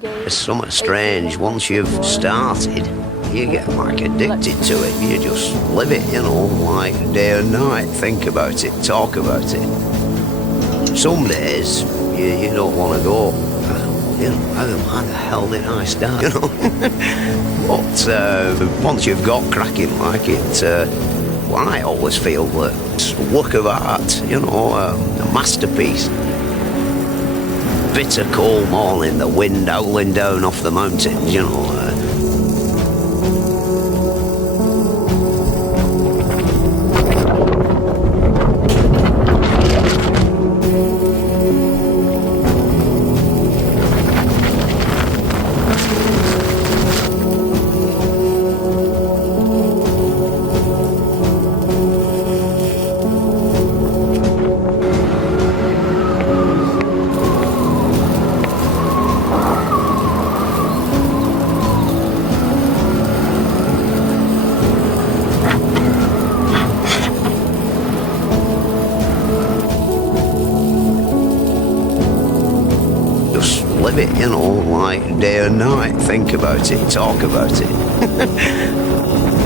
It's something strange. Once you've started, you get like addicted to it. You just live it, you know, like day and night. Think about it, talk about it. Some days you don't want to go. You know, how the hell did I start? You know, but once you've got cracking like it, well, I always feel that it's a work of art. You know, a masterpiece. Bitter cold morning, the wind howling down off the mountains. You know. Live it, you know, like day and night. Think about it, talk about it.